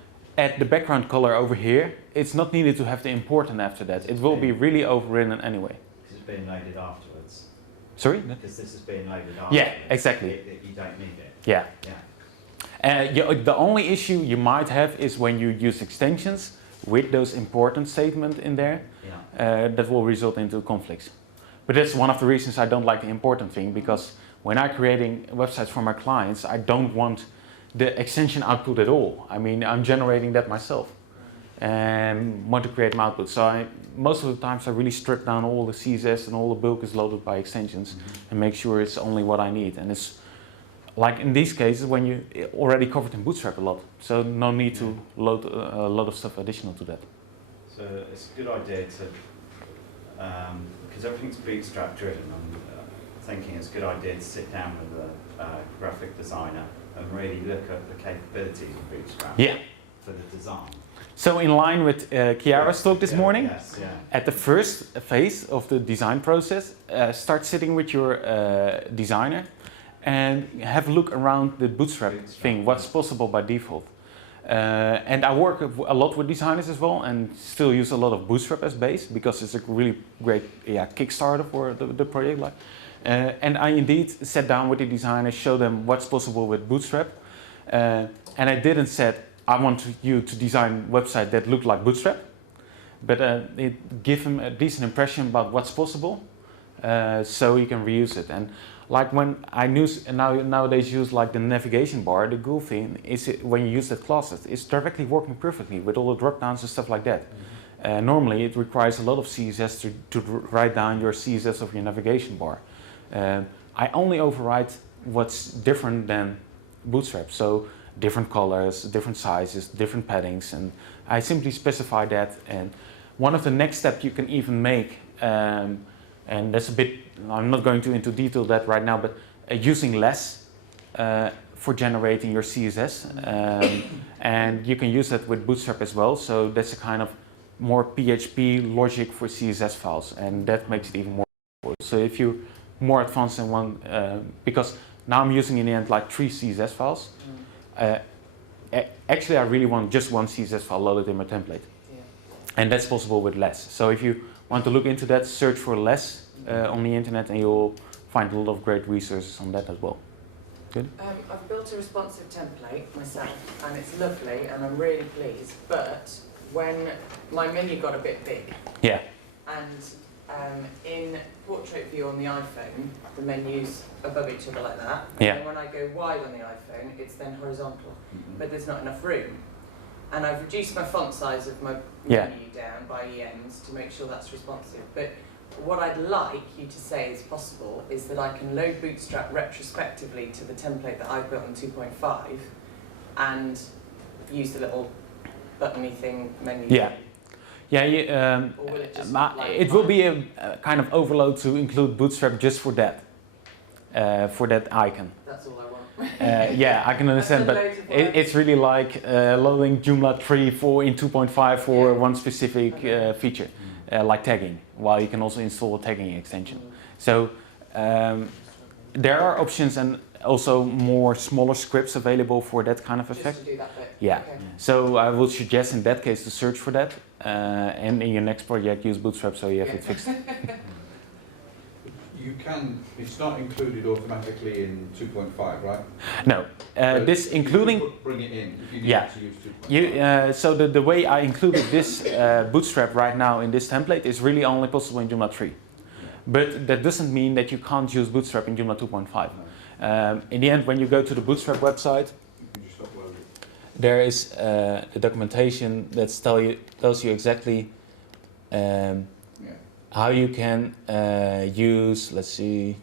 the background color over here, it's not needed to have the important after that. It will be really overridden anyway. Because it's being loaded afterwards. Sorry? Because this is being loaded afterwards. Yeah, exactly. You don't need it. Yeah. Yeah. The only issue you might have is when you use extensions with those important statements in there, that will result into conflicts. But that's one of the reasons I don't like the important thing, because when I'm creating websites for my clients, I don't want the extension output at all. I mean, I'm generating that myself. and want to create an output. So most of the times I really strip down all the CSS and all the bulk is loaded by extensions and make sure it's only what I need. And it's like in these cases when you already covered in Bootstrap a lot, so no need to load a lot of stuff additional to that. So it's a good idea to, because everything's Bootstrap driven, I'm thinking it's a good idea to sit down with a graphic designer and really look at the capabilities of Bootstrap for the design. So in line with Chiara's talk this morning, yeah. at the first phase of the design process, start sitting with your designer and have a look around the Bootstrap thing, what's possible by default. And I work a lot with designers as well and still use a lot of Bootstrap as base because it's a really great Kickstarter for the project. And I indeed sat down with the designers, show them what's possible with Bootstrap. And I didn't say, I want you to design a website that looked like Bootstrap, but it gave them a decent impression about what's possible, so you can reuse it. And like when I nowadays use like the navigation bar, the cool thing is when you use that classes, it's directly working perfectly with all the drop downs and stuff like that. Normally it requires a lot of CSS to write down your CSS of your navigation bar. I only override what's different than Bootstrap. So different colors, different sizes, different paddings, and I simply specify that. And one of the next steps you can even make, and that's a bit, I'm not going into detail that right now, but using less for generating your CSS, and you can use that with Bootstrap as well. So that's a kind of more PHP logic for CSS files, and that makes it even more powerful. So if you're more advanced in one, because now I'm using in the end like 3 CSS files. Actually, I really want just one CSS file loaded in my template. And that's possible with less. So if you want to look into that, search for less on the internet and you'll find a lot of great resources on that as well. Good? I've built a responsive template myself and it's lovely and I'm really pleased, but when my menu got a bit big and in portrait view on the iPhone, the menus above each other like that. And then when I go wide on the iPhone, it's then horizontal, but there's not enough room. And I've reduced my font size of my menu down by EMs to make sure that's responsive. But what I'd like you to say is possible is that I can load Bootstrap retrospectively to the template that I've built in 2.5 and use the little buttony thing menu. It will be a kind of overload to include Bootstrap just for that icon. That's all I want. I can understand, but it's really like loading Joomla 3 in 2.5 for one specific feature, like tagging, while you can also install a tagging extension. So there are options and also more smaller scripts available for that kind of effect. Just to do that bit. Yeah. Okay. So I would suggest in that case to search for that, and in your next project use Bootstrap so you have it fixed. You can, it's not included automatically in 2.5, right? No, this including. Bring it in if you need to use 2.5. So the way I included this Bootstrap right now in this template is really only possible in Joomla 3. But that doesn't mean that you can't use Bootstrap in Joomla 2.5. In the end, when you go to the Bootstrap website, there is the documentation that tells you exactly how you can use, let's see,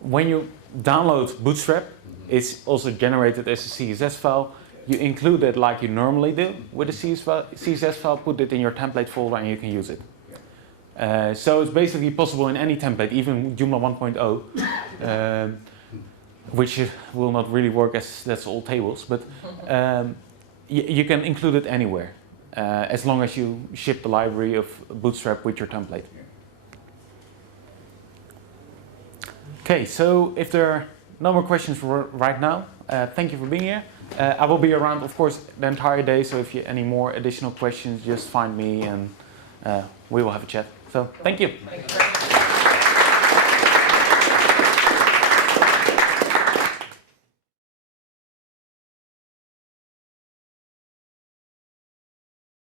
when you download Bootstrap, it's also generated as a CSS file. You include it like you normally do with a CSS file, put it in your template folder and you can use it. So it's basically possible in any template, even Joomla 1.0, which will not really work as that's all tables, but you can include it anywhere. As long as you ship the library of Bootstrap with your template. Okay, so if there are no more questions for right now, thank you for being here. I will be around, of course, the entire day, so if you have any more additional questions, just find me and we will have a chat. So, thank you. Thank you very much.